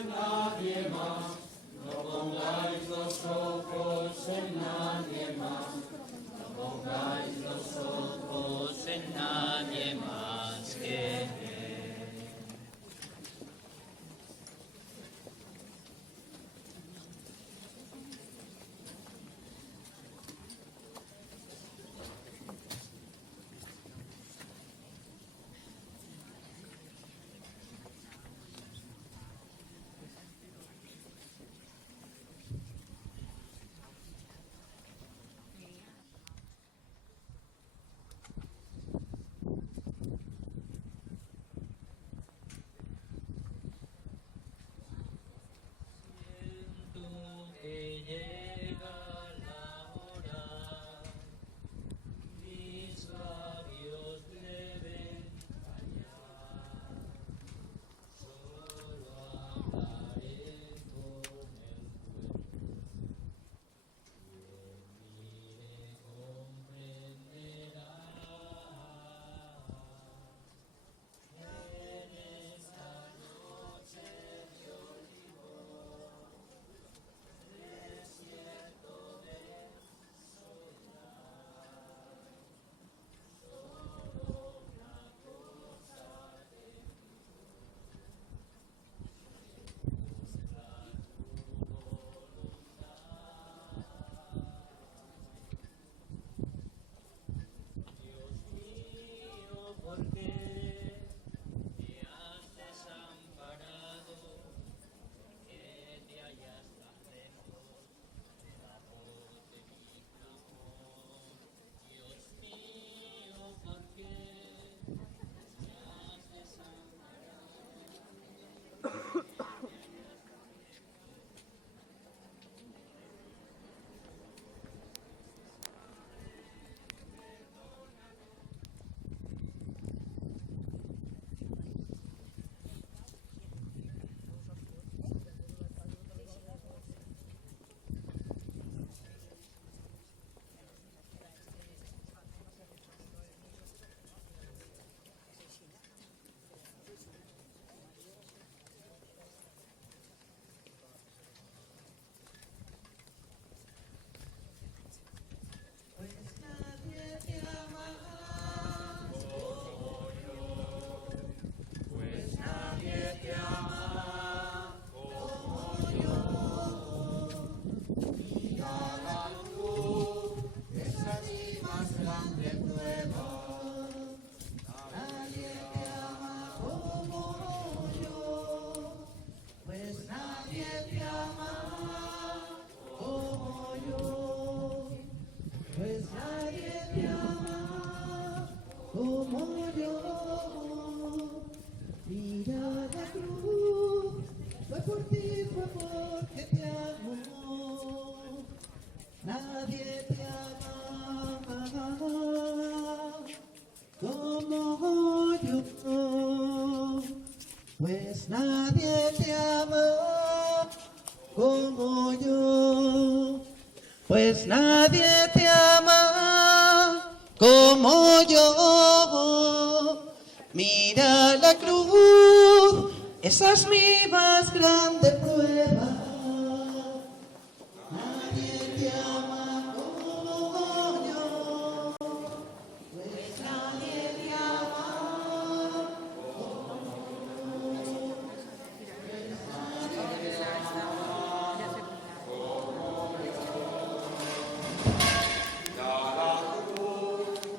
en nadie más, no pongáis los ojos en nadie más, no pongáis los ojos en nadie más que en Él. Que llega la hora, mis labios deben callar, solo hablaré con el pueblo, quien mire comprenderá. En esta noche de olivo, desierto de soledad, solo una cosa te mostrar tu voluntad. Dios mío, ¿por qué me has desamparado? ¿Por qué te hallas tan lejos de la voz de mi clamor? Dios mío, ¿por qué me has desamparado? Pues nadie te ama como yo, pues nadie te ama como yo. Mira la luz, esa es mi más grande prueba. Nadie te ama como yo, pues nadie te ama como yo. Pues nadie te ama como yo. Mira la cruz, fue por ti, fue porque te amo. Nadie te ama como yo. Pues nadie te ama como yo. Pues nadie te ama como yo. Mira la cruz, esa es mi más grande prueba.